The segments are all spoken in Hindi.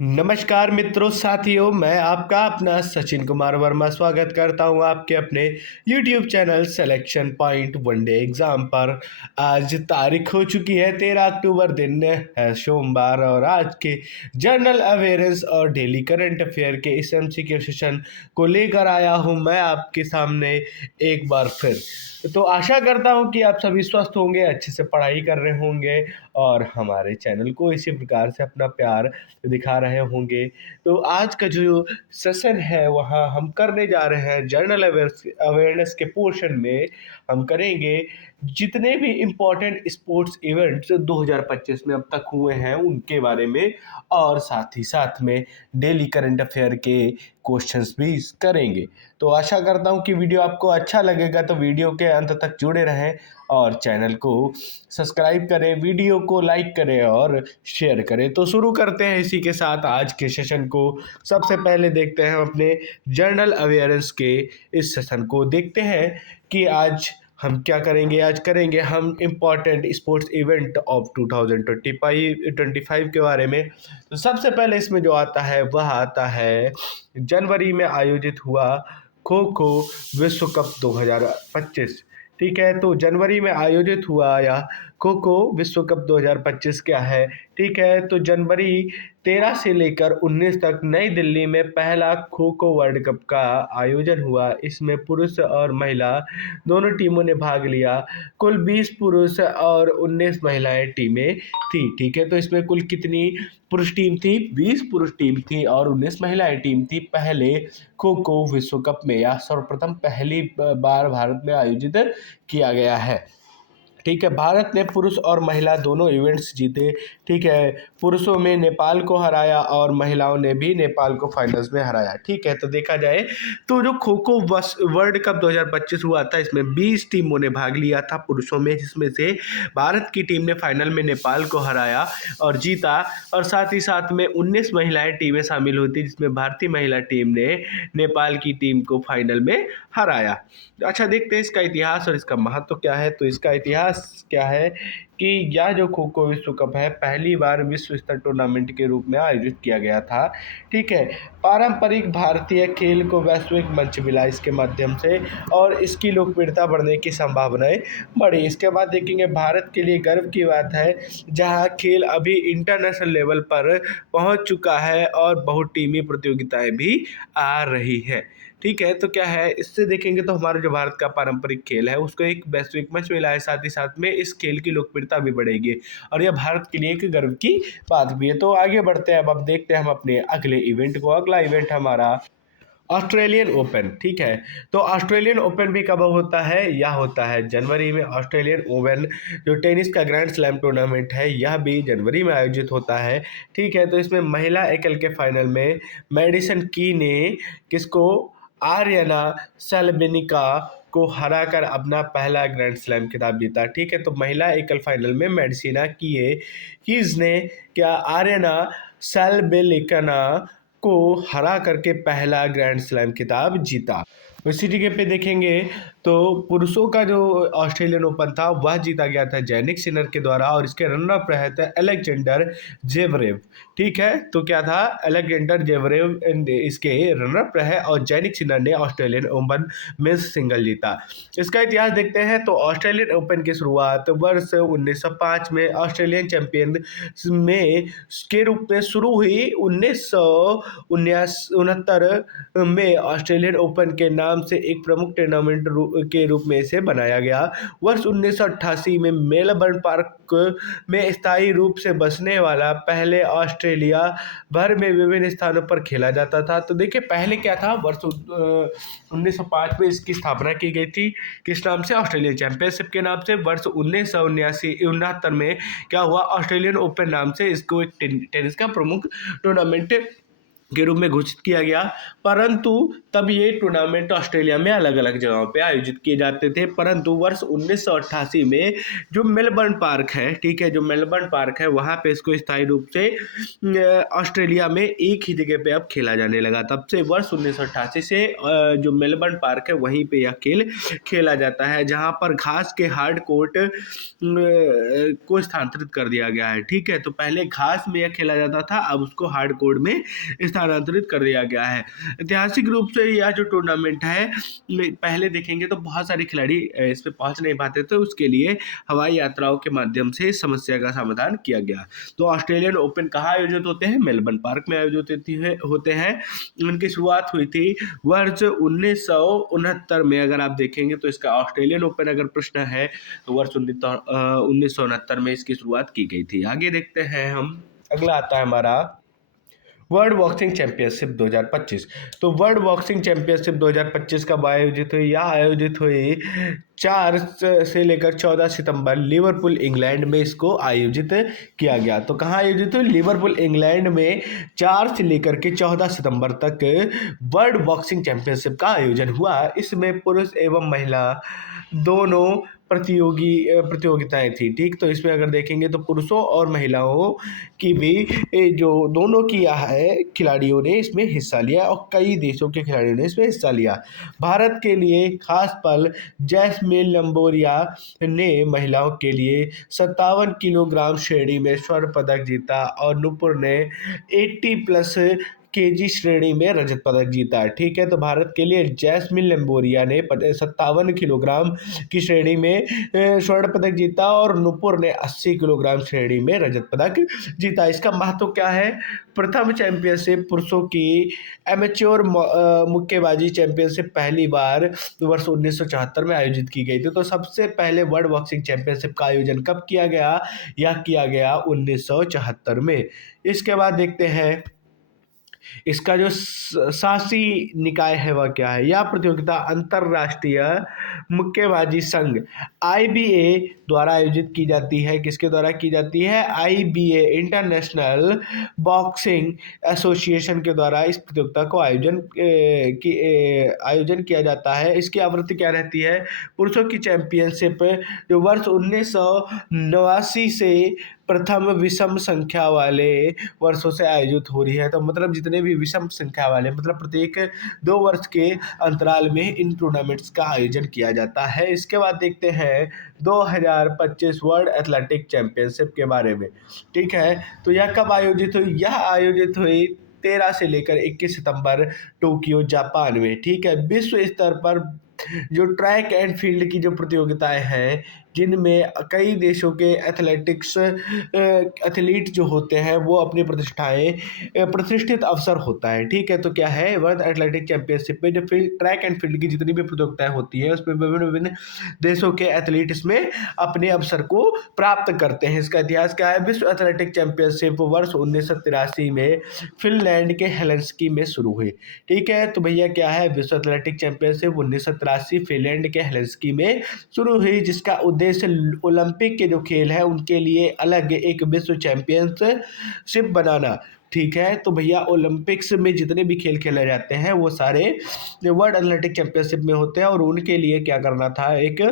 नमस्कार मित्रों साथियों, मैं आपका अपना सचिन कुमार वर्मा स्वागत करता हूं आपके अपने YouTube channel selection point one day exam पर। आज तारीख हो चुकी है 13 अक्टूबर, दिन है सोमवार, और आज के जनरल अवेयरेंस और डेली करंट अफेयर के इस MCQ सेशन को लेकर आया हूं मैं आपके सामने एक बार फिर। तो आशा करता हूं कि आप सभी स्वस्थ होंगे, अच्छे से पढ़ाई कर रहे होंगे और हमारे चैनल को इसी प्रकार से अपना प्यार दिखा रहे होंगे। तो आज का जो सेशन है वहाँ हम करने जा रहे हैं जनरल अवेयरनेस के पोर्शन में। हम करेंगे जितने भी इम्पोर्टेंट स्पोर्ट्स इवेंट्स 2025 में अब तक हुए हैं उनके बारे में, और साथ ही साथ में डेली करंट अफेयर के क्वेश्चंस भी करेंगे। तो आशा करता हूँ कि वीडियो आपको अच्छा लगेगा, तो वीडियो के अंत तक जुड़े रहें और चैनल को सब्सक्राइब करें, वीडियो को लाइक करें और शेयर करें। तो शुरू करते हैं इसी के साथ आज के सेशन को। सबसे पहले देखते हैं हम अपने जनरल अवेयरेंस के इस सेशन को। देखते हैं कि आज हम क्या करेंगे। आज करेंगे हम इम्पॉर्टेंट स्पोर्ट्स इवेंट ऑफ 2025 के बारे में। तो सबसे पहले इसमें जो आता है वह आता है जनवरी में आयोजित हुआ खो खो विश्व कप 2025। ठीक है, तो जनवरी में आयोजित हुआ या खो खो विश्व कप 2025 क्या है। ठीक है, तो जनवरी 13 से लेकर 19 तक नई दिल्ली में पहला खो खो वर्ल्ड कप का आयोजन हुआ। इसमें पुरुष और महिला दोनों टीमों ने भाग लिया। कुल 20 पुरुष और 19 महिलाएं टीमें थी। ठीक है, तो इसमें कुल कितनी पुरुष टीम थी? 20 पुरुष टीम थी और 19 महिलाएं टीम थी। पहले खो खो विश्व कप में या सर्वप्रथम पहली बार भारत में आयोजित किया गया है। ठीक है, भारत ने पुरुष और महिला दोनों इवेंट्स जीते। ठीक है, पुरुषों में नेपाल को हराया और महिलाओं ने भी नेपाल को फाइनल्स में हराया। ठीक है, तो देखा जाए तो जो खो खो वर्ल्ड कप 2025 हुआ था, इसमें 20 टीमों ने भाग लिया था पुरुषों में, जिसमें से भारत की टीम ने फाइनल में नेपाल को हराया और जीता। और साथ ही साथ में 19 महिलाएं टीमें शामिल हुई थी, जिसमें भारतीय महिला टीम ने नेपाल की टीम को फाइनल में हराया। अच्छा, देखते हैं इसका इतिहास और इसका महत्व क्या है। तो इसका इतिहास क्या है कि यह जो खो खो विश्व कप है पहली बार विश्व स्तर टूर्नामेंट के रूप में आयोजित किया गया था। ठीक है, पारंपरिक भारतीय खेल को वैश्विक मंच मिला इसके माध्यम से और इसकी लोकप्रियता बढ़ने की संभावनाएं बढ़ी। इसके बाद देखेंगे भारत के लिए गर्व की बात है जहां खेल अभी इंटरनेशनल लेवल पर पहुंच चुका है और बहुटीमी प्रतियोगिताएं भी आ रही हैं। ठीक है, तो क्या है, इससे देखेंगे तो हमारा जो भारत का पारंपरिक खेल है उसको एक वैश्विक मंच मिला है। साथ ही साथ में इस खेल की लोकप्रियता भी बढ़ेगी और यह भारत के लिए एक गर्व की बात भी है। तो आगे बढ़ते हैं, अब देखते हैं हम अपने अगले इवेंट को। अगला इवेंट हमारा ऑस्ट्रेलियन ओपन। ठीक है, तो ऑस्ट्रेलियन ओपन भी कब होता है? यह होता है जनवरी में। ऑस्ट्रेलियन ओपन जो टेनिस का ग्रैंड स्लैम टूर्नामेंट है यह भी जनवरी में आयोजित होता है। ठीक है, तो इसमें महिला एकल के फाइनल में मैडिसन की ने किसको? आर्यना सैलेनिका को हराकर अपना पहला ग्रैंड स्लैम खिताब जीता। ठीक है, तो महिला एकल फाइनल में मेडिसिना कीज ने क्या आर्यना सैलेनिका को हरा करके पहला ग्रैंड स्लैम खिताब जीता। इसी जगह पे देखेंगे तो पुरुषों का जो ऑस्ट्रेलियन ओपन था वह जीता गया था जैनिक सिनर के द्वारा और इसके रनर अप रहे थे अलेक्जेंडर जेवरेव। ठीक है, तो क्या था? अलेक्जेंडर जेवरेव इसके रनर अप रहे और जैनिक सिनर ने ऑस्ट्रेलियन ओपन मेंस सिंगल जीता। इसका इतिहास देखते हैं तो ऑस्ट्रेलियन ओपन की शुरुआत वर्ष 1905 में ऑस्ट्रेलियन चैंपियन में के रूप में शुरू हुई। 1969 में ऑस्ट्रेलियन ओपन के नाम से एक प्रमुख टूर्नामेंट के रूप में इसे बनाया गया। वर्ष 1988 में मेलबर्न पार्क में स्थायी रूप से बसने वाला पहले ऑस्ट्रेलिया भर में विभिन्न स्थानों पर खेला जाता था। तो देखिए पहले क्या था, वर्ष 1905 में इसकी स्थापना की गई थी। किस नाम से? ऑस्ट्रेलियन चैंपियनशिप के नाम से। वर्ष 1969 में क्या हुआ? ऑस्ट्रेलियन ओपन नाम से इसको एक टेनिस का प्रमुख टूर्नामेंट के रूप में घोषित किया गया, परंतु तब ये टूर्नामेंट ऑस्ट्रेलिया में अलग अलग जगहों पे आयोजित किए जाते थे। परंतु वर्ष 1988 में जो मेलबर्न पार्क है, ठीक है, जो मेलबर्न पार्क है वहाँ पे इसको स्थायी रूप से ऑस्ट्रेलिया में एक ही जगह पे अब खेला जाने लगा। तब से वर्ष 1988 से जो मेलबर्न पार्क है वहीं पे यह खेल खेला जाता है, जहाँ पर घास के हार्ड कोर्ट को स्थानांतरित कर दिया गया है। ठीक है, तो पहले घास में यह खेला जाता था, अब उसको हार्ड कोर्ट में स्थानांतरित कर दिया गया है। ऐतिहासिक रूप से यह जो टूर्नामेंट है, पहले देखेंगे तो बहुत सारे खिलाड़ी इस पे पहुंच नहीं पाते थे, उसके लिए हवाई यात्राओं के माध्यम से इस समस्या का समाधान किया गया। तो ऑस्ट्रेलियन ओपन कहाँ आयोजित होते हैं? मेलबर्न पार्क में आयोजित होते हैं। उनकी शुरुआत हुई थी वर्ष 1969 में। अगर आप देखेंगे तो इसका ऑस्ट्रेलियन ओपन अगर प्रश्न है तो वर्ष 1969 में इसकी शुरुआत की गई थी। आगे देखते हैं हम, अगला आता है हमारा वर्ल्ड बॉक्सिंग चैंपियनशिप 2025। तो वर्ल्ड बॉक्सिंग चैंपियनशिप 2025 कब आयोजित हुई? यह आयोजित हुई 4 से लेकर 14 सितंबर लिवरपूल इंग्लैंड में इसको आयोजित किया गया। तो कहाँ आयोजित हुई? लिवरपूल इंग्लैंड में 4 से लेकर के 14 सितंबर तक वर्ल्ड बॉक्सिंग चैंपियनशिप का आयोजन हुआ। इसमें पुरुष एवं महिला दोनों प्रतियोगिताएं थी। ठीक, तो इसमें अगर देखेंगे तो पुरुषों और महिलाओं की भी जो दोनों किया है खिलाड़ियों ने इसमें हिस्सा लिया और कई देशों के खिलाड़ियों ने इसमें हिस्सा लिया। भारत के लिए खास पल, जैस्मिन लंबोरिया ने महिलाओं के लिए 57 किलोग्राम श्रेणी में स्वर्ण पदक जीता और नुपुर ने 80+ केजी श्रेणी में रजत पदक जीता। ठीक है, तो भारत के लिए जैस्मिन लंबोरिया ने 57 किलोग्राम की श्रेणी में स्वर्ण पदक जीता और नुपुर ने 80 किलोग्राम श्रेणी में रजत पदक जीता। इसका महत्व क्या है? प्रथम चैंपियनशिप पुरुषों की एमेच्योर मुक्केबाजी चैंपियनशिप पहली बार वर्ष 1974 में आयोजित की गई थी। तो सबसे पहले वर्ल्ड बॉक्सिंग चैंपियनशिप का आयोजन कब किया गया? यह किया गया 1974 में। इसके बाद देखते हैं इसका जो शासी निकाय है वह क्या है? यह प्रतियोगिता अंतरराष्ट्रीय मुक्केबाजी संघ IBA द्वारा आयोजित की जाती है। किसके द्वारा की जाती है? IBA, इंटरनेशनल बॉक्सिंग एसोसिएशन के द्वारा इस प्रतियोगिता को आयोजन किया जाता है। इसकी आवृत्ति क्या रहती है? पुरुषों की चैंपियनशिप जो वर्ष 1989 से प्रथम विषम संख्या वाले वर्षों से आयोजित हो रही है। तो मतलब जितने भी विषम संख्या वाले, मतलब प्रत्येक 2 वर्ष के अंतराल में इन टूर्नामेंट्स का आयोजन किया जाता है। इसके बाद देखते हैं 2025 वर्ल्ड एथलेटिक चैंपियनशिप के बारे में। ठीक है, तो यह कब आयोजित हुई? यह आयोजित हुई 13 से लेकर 21 सितंबर टोक्यो जापान में। ठीक है, विश्व स्तर पर जो ट्रैक एंड फील्ड की जो प्रतियोगिताएं हैं, जिनमें कई देशों के एथलीट जो होते हैं वो अपनी प्रतिष्ठित अवसर होता है। ठीक है, तो क्या है? वर्ल्ड एथलेटिक चैंपियनशिप में जो ट्रैक एंड फील्ड की जितनी भी प्रतियोगिताएं होती है उसमें विभिन्न विभिन्न देशों के एथलीट इसमें अपने अवसर को प्राप्त करते हैं। इसका इतिहास क्या है? विश्व एथलेटिक चैंपियनशिप वर्ष 1983 में फिनलैंड के हेलसिंकी में शुरू हुई। ठीक है, तो भैया क्या है? विश्व एथलेटिक चैंपियनशिप 1983 फिनलैंड के हेलसिंकी में शुरू हुई, जिसका उद्देश्य ओलंपिक के जो खेल है उनके लिए अलग एक विश्व चैंपियनशिप बनाना। ठीक है, तो भैया ओलंपिक्स में जितने भी खेल खेले जाते हैं वो सारे वर्ल्ड एथलेटिक चैंपियनशिप में होते हैं और उनके लिए क्या करना था? एक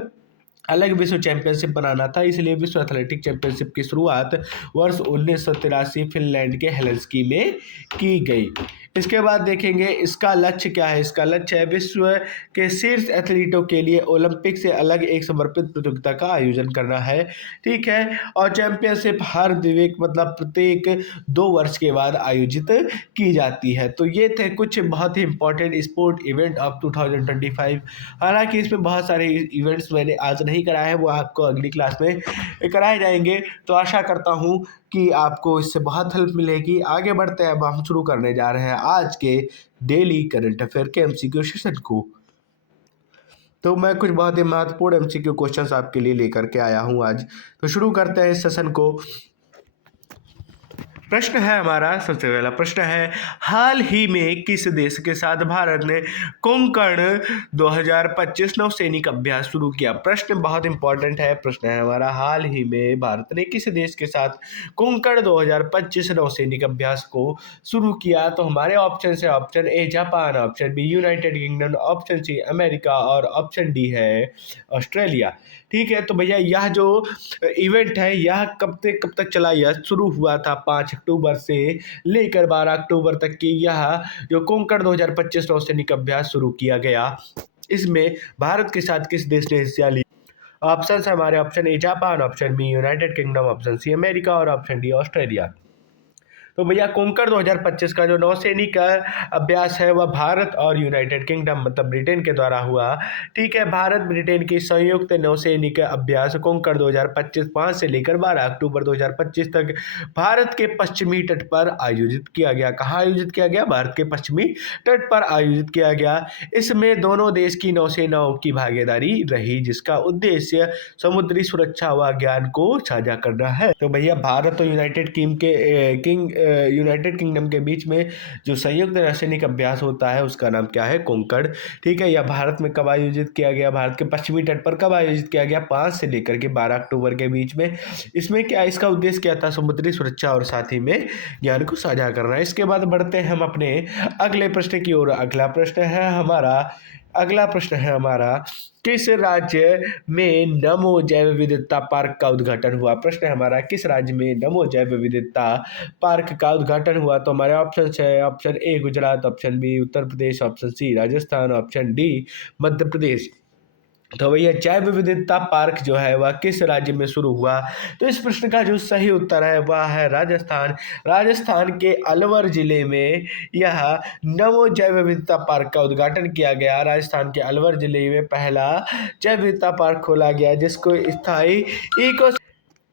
अलग विश्व चैंपियनशिप बनाना था। इसलिए विश्व एथलेटिक चैंपियनशिप की शुरुआत वर्ष 1983 फिनलैंड के हेलसिंकी में की गई। इसके बाद देखेंगे इसका लक्ष्य क्या है? इसका लक्ष्य है विश्व के शीर्ष एथलीटों के लिए ओलंपिक से अलग एक समर्पित प्रतियोगिता का आयोजन करना है। ठीक है, और चैंपियनशिप हर मतलब प्रत्येक 2 वर्ष के बाद आयोजित की जाती है। तो ये थे कुछ बहुत ही इंपॉर्टेंट स्पोर्ट इवेंट ऑफ 2025। हालांकि इसमें बहुत सारे इवेंट्स मैंने आज नहीं कराए हैं, वो आपको अगली क्लास में कराए जाएंगे। तो आशा करता हूँ कि आपको इससे बहुत हेल्प मिलेगी। आगे बढ़ते हैं, अब हम शुरू करने जा रहे हैं आज के डेली करंट अफेयर के MCQ सेशन को। तो मैं कुछ बहुत ही महत्वपूर्ण MCQ क्वेश्चंस आपके लिए लेकर के आया हूं आज। तो शुरू करते हैं इस सेशन को। प्रश्न है हमारा, सबसे पहला प्रश्न है, हाल ही में किस देश के साथ भारत ने कोंकण 2025 नौसैनिक अभ्यास शुरू किया? प्रश्न बहुत इंपॉर्टेंट है। प्रश्न है हमारा, हाल ही में भारत ने किस देश के साथ कोंकण 2025 नौसैनिक अभ्यास को शुरू किया? तो हमारे ऑप्शन है, option A Japan, option B United Kingdom, option C America और ऑप्शन डी है ऑस्ट्रेलिया। ठीक है, तो भैया यह जो इवेंट है यह कब तक चला? यह शुरू हुआ था 5 अक्टूबर से लेकर 12 अक्टूबर तक की यह जो कोंकण 2025 नौसैनिक अभ्यास शुरू किया गया। इसमें भारत के साथ किस देश ने हिस्सा लिया? ऑप्शन है हमारे, option A Japan, option B United Kingdom, option C America और ऑप्शन डी ऑस्ट्रेलिया। तो भैया कोंकण 2025 का जो नौसैनिक अभ्यास है वह भारत और यूनाइटेड किंगडम मतलब ब्रिटेन के द्वारा हुआ। ठीक है, भारत ब्रिटेन की संयुक्त नौसैनिक अभ्यास कोंकण 2025 5 से लेकर 12 अक्टूबर 2025 तक भारत के पश्चिमी तट पर आयोजित किया गया। कहाँ आयोजित किया गया? भारत के पश्चिमी तट पर आयोजित किया गया। इसमें दोनों देश की नौसेनाओं की भागीदारी रही, जिसका उद्देश्य समुद्री सुरक्षा व ज्ञान को साझा करना है। तो भैया भारत और यूनाइटेड किंगडम के बीच में जो संयुक्त रासायनिक अभ्यास होता है उसका नाम क्या है? कोंकण। ठीक है, यह भारत में कब आयोजित किया गया? भारत के पश्चिमी तट पर कब आयोजित किया गया? 5 से लेकर के 12 अक्टूबर के बीच में। इसमें क्या, इसका उद्देश्य क्या था? समुद्री सुरक्षा और साथ ही में ज्ञान को साझा करना। इसके बाद बढ़ते हैं हम अपने अगले प्रश्न की ओर। अगला प्रश्न है हमारा, किस राज्य में नमो जैव विविधता पार्क का उद्घाटन हुआ? प्रश्न है हमारा, किस राज्य में नमो जैव विविधता पार्क का उद्घाटन हुआ? तो हमारे ऑप्शन है, option A Gujarat, option B Uttar Pradesh, option C Rajasthan, option D Madhya Pradesh. तो भैया जैव विविधता पार्क जो है वह किस राज्य में शुरू हुआ? तो इस प्रश्न का जो सही उत्तर है वह है राजस्थान। राजस्थान के अलवर जिले में यह नमो जैव विविधता पार्क का उद्घाटन किया गया। राजस्थान के अलवर जिले में पहला जैव विविधता पार्क खोला गया, जिसको स्थायी इको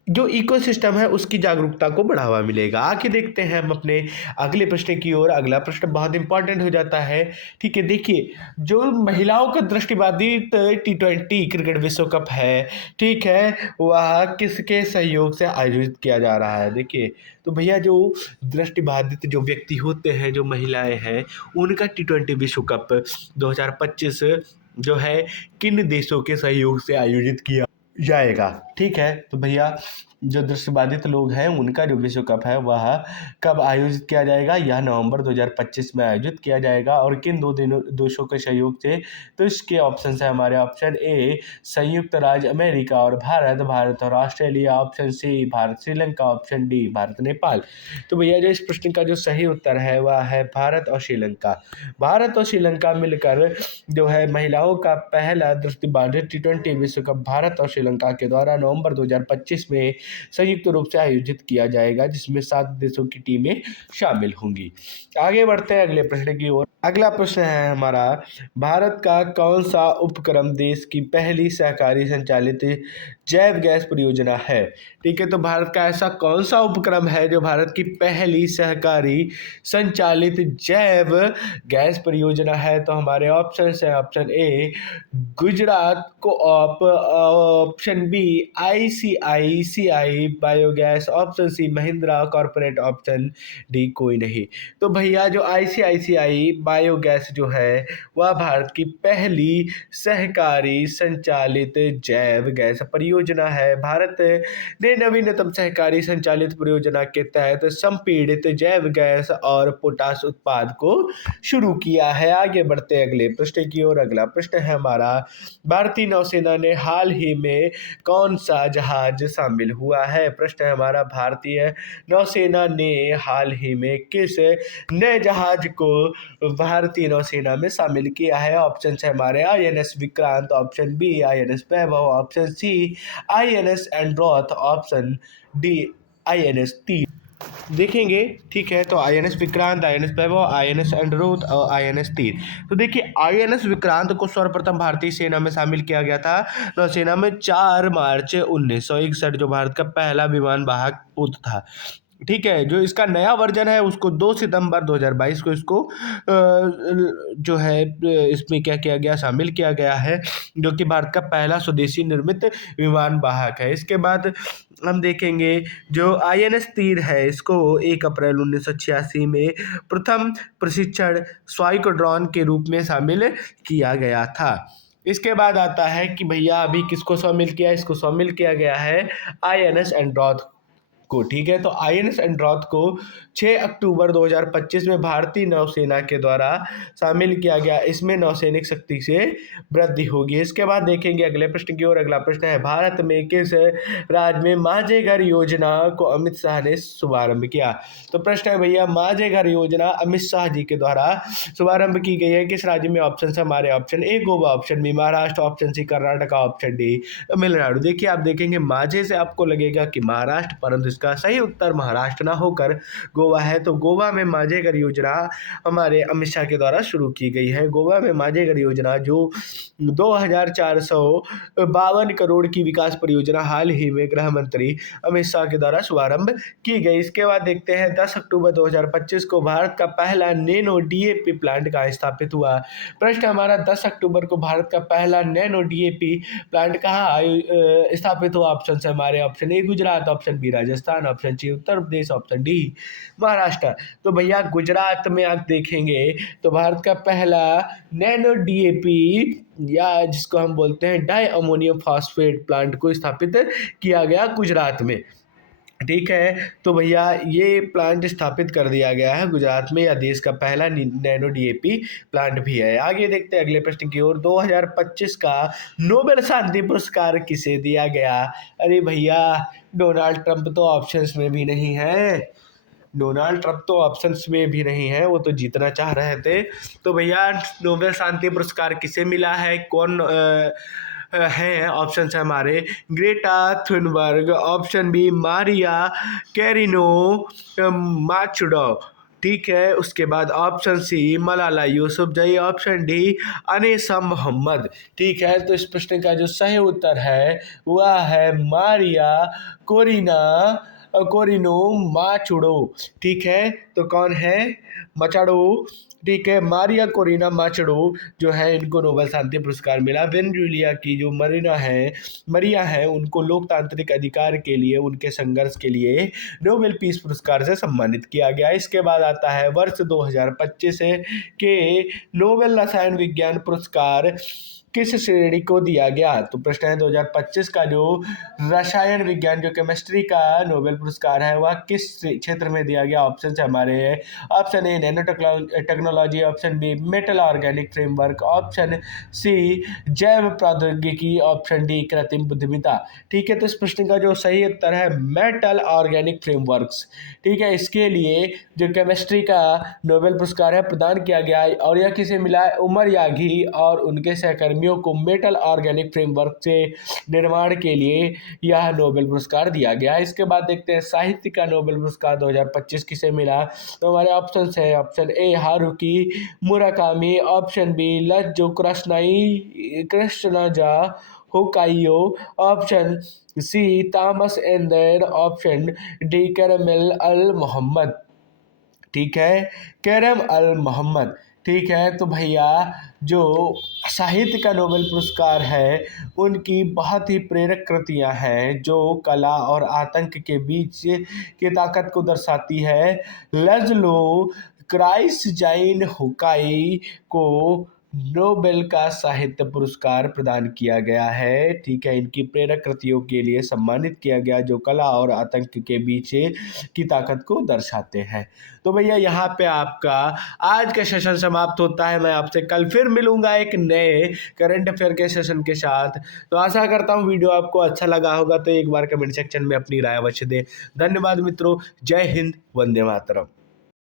जो इकोसिस्टम है उसकी जागरूकता को बढ़ावा मिलेगा। आगे देखते हैं हम अपने अगले प्रश्न की ओर। अगला प्रश्न बहुत इंपॉर्टेंट हो जाता है। ठीक है, देखिए जो महिलाओं का दृष्टिबाधित T20 क्रिकेट विश्व कप है, ठीक है, वह किसके सहयोग से आयोजित किया जा रहा है? देखिए, तो भैया जो दृष्टिबाधित जो व्यक्ति होते हैं, जो महिलाएं हैं, उनका T20 विश्व कप 2025 जो है किन देशों के सहयोग से आयोजित किया जाएगा? ठीक है, तो भैया जो दृष्टिबाधित लोग हैं उनका जो विश्व कप है वह कब आयोजित किया जाएगा? यह नवंबर 2025 में आयोजित किया जाएगा। और किन दो देशों के सहयोग से? तो इसके ऑप्शन है हमारे, ऑप्शन ए संयुक्त राज्य अमेरिका और भारत, भारत और Australia, option C Bharat Sri Lanka, option D Bharat Nepal. तो भैया जो इस प्रश्न का जो सही उत्तर है वह है भारत और श्रीलंका। भारत और श्रीलंका मिलकर जो है महिलाओं का पहला दृष्टिबाधित T20 विश्व कप भारत और श्रीलंका के द्वारा नवंबर 2025 में संयुक्त रूप से आयोजित किया जाएगा, जिसमें 7 देशों की टीमें शामिल होंगी। आगे बढ़ते हैं अगले प्रश्न की ओर। अगला प्रश्न है हमारा, भारत का कौन सा उपक्रम देश की पहली सहकारी संचालित जैव गैस परियोजना है? ठीक है, तो भारत का ऐसा कौन सा उपक्रम है जो भारत की पहली सहकारी संचालित जैव गैस परियोजना है? तो हमारे ऑप्शन है, option A Gujarat co-op, option B ICICI biogas, option C Mahindra corporate, option D कोई नहीं। तो भैया जो ICICI बायोगैस जो है वह भारत की पहली सहकारी संचालित जैव गैस परियोजना है। भारत ने नवीनतम सहकारी संचालित परियोजना के तहत संपीड़ित जैव गैस और पोटाश उत्पाद को शुरू किया है। आगे बढ़ते हैं अगले प्रश्न की ओर। अगला प्रश्न है हमारा, भारतीय नौसेना ने हाल ही में कौन सा जहाज शामिल हुआ है? प्रश्न है हमारा, भारतीय नौसेना ने हाल ही में किस नए जहाज को भारतीय नौसेना में शामिल किया है? ऑप्शन है हमारे, INS Vikrant, option B INS Vaibhav, option C INS Androth, option D INS Tir. देखेंगे, ठीक है, तो INS विक्रांत, INS वैभव, INS एंड्रोथ और INS तीर। तो देखिए INS विक्रांत को सर्वप्रथम भारतीय सेना में शामिल किया गया था नौसेना में 4 मार्च 1961, जो भारत का पहला विमान वाहक पोत था। ठीक है, जो इसका नया वर्जन है उसको 2 सितंबर 2022 को इसको जो है इसमें क्या किया गया, शामिल किया गया है, जो कि भारत का पहला स्वदेशी निर्मित विमान वाहक है। इसके बाद हम देखेंगे जो आईएनएस तीर है इसको 1 अप्रैल 1986 में प्रथम प्रशिक्षण स्क्वाड्रन के रूप में शामिल किया गया था। इसके बाद आता है कि भैया अभी किसको शामिल किया, इसको शामिल किया गया है आईएनएस एंड्रोथ को। ठीक है, तो आईएनएस एंड्रोथ को 6 अक्टूबर 2025 में भारतीय नौसेना के द्वारा शामिल किया गया। इसमें नौसैनिक शक्ति से वृद्धि होगी। इसके बाद देखेंगे अगले प्रश्न की ओर। अगला प्रश्न है, भारत में किस राज्य में माझे घर योजना को अमित शाह ने शुभारंभ किया। तो प्रश्न है भैया, माझे घर योजना अमित शाह जी के द्वारा शुभारंभ की गई है किस राज्य में। ऑप्शन हमारे option A Goa, option B Maharashtra, option C Karnataka, option D Tamil Nadu. देखिए आप देखेंगे माझे से आपको लगेगा कि महाराष्ट्र, परंतु इसका सही उत्तर महाराष्ट्र ना होकर गोवा है। तो गोवा में माझे घर योजना हमारे अमित शाह के द्वारा शुरू की गई है। गोवा में माझे घर योजना जो 2452 करोड़ की विकास परियोजना हाल ही में गृह मंत्री अमित शाह के द्वारा शुभारंभ की गई। इसके बाद देखते हैं 10 अक्टूबर 2025 को भारत का पहला नैनो डीएपी प्लांट कहाँ स्थापित हुआ। प्रश्न हमारा 10 अक्टूबर को भारत का पहला नैनो डीएपी प्लांट कहाँ स्थापित हुआ। ऑप्शन से हमारे option A Gujarat, option B Rajasthan, option C Uttar Pradesh, option D Maharashtra. तो भैया गुजरात में आप देखेंगे तो भारत का पहला नैनो डीएपी या जिसको हम बोलते हैं डाई अमोनियम फॉस्फेट प्लांट को स्थापित किया गया गुजरात में। ठीक है, तो भैया ये प्लांट स्थापित कर दिया गया है गुजरात में। या देश का पहला नैनो डीएपी प्लांट भी है। आगे देखते हैं अगले प्रश्न की ओर। 2025 का नोबेल शांति पुरस्कार किसे दिया गया। अरे भैया डोनाल्ड ट्रंप तो ऑप्शंस में भी नहीं है, डोनाल्ड ट्रंप तो ऑप्शंस में भी नहीं है, वो तो जीतना चाह रहे थे। तो भैया नोबेल शांति पुरस्कार किसे मिला है, कौन हैं। ऑप्शन है हमारे Greta Thunberg, option B Maria Corina Machado. ठीक है, उसके बाद option C Malala Yousafzai, option D Anisa Mohammed. ठीक है, तो इस प्रश्न का जो सही उत्तर है वह है मारिया कोरिनो माचुडो। ठीक है, तो कौन है मचाडो। ठीक है, मारिया कोरिना माचडो जो है इनको नोबेल शांति पुरस्कार मिला। वेनेजुएला की जो मरिया है उनको लोकतांत्रिक अधिकार के लिए उनके संघर्ष के लिए नोबेल पीस पुरस्कार से सम्मानित किया गया। इसके बाद आता है वर्ष 2025 के नोबेल रसायन विज्ञान पुरस्कार किस श्रेणी को दिया गया। तो प्रश्न है 2025 का जो रसायन विज्ञान जो केमिस्ट्री का नोबेल पुरस्कार है वह किस क्षेत्र में दिया गया। ऑप्शन है हमारे option A nano technology, option B metal organic framework, option C जैव प्रौद्योगिकी, ऑप्शन डी कृत्रिम बुद्धिमत्ता। ठीक है, तो इस प्रश्न का जो सही उत्तर है मेटल ऑर्गेनिक फ्रेमवर्क्स। ठीक है, इसके लिए जो केमिस्ट्री का नोबेल पुरस्कार है प्रदान किया गया है और यह किसे मिला है, उमर यागी और उनके सहकर्मियों को मेटल ऑर्गेनिक फ्रेमवर्क से निर्माण के लिए यह नोबेल पुरस्कार दिया गया है। इसके बाद देखते हैं साहित्य का नोबेल पुरस्कार 2025 किसे मिला। तो हमारे ऑप्शन है option A Haruki Murakami, option B Laszlo Krasznahorkai, option C Thomas Ender, option D Karmel Al Mohammed. ठीक है, करम अल मोहम्मद। ठीक है, तो भैया जो साहित्य का नोबेल पुरस्कार है उनकी बहुत ही प्रेरक कृतियां हैं जो कला और आतंक के बीच की ताकत को दर्शाती है। लज्लो क्राइसजाइन हुकाई को नोबेल का साहित्य पुरस्कार प्रदान किया गया है। ठीक है, इनकी प्रेरक कृतियों के लिए सम्मानित किया गया जो कला और आतंक के बीच की ताकत को दर्शाते हैं। तो भैया यहाँ पे आपका आज का सेशन समाप्त होता है। मैं आपसे कल फिर मिलूंगा एक नए करंट अफेयर के सेशन के साथ। तो आशा करता हूँ वीडियो आपको अच्छा लगा होगा, तो एक बार कमेंट सेक्शन में अपनी राय अवश्य दें। धन्यवाद मित्रों, जय हिंद, वंदे मातरम।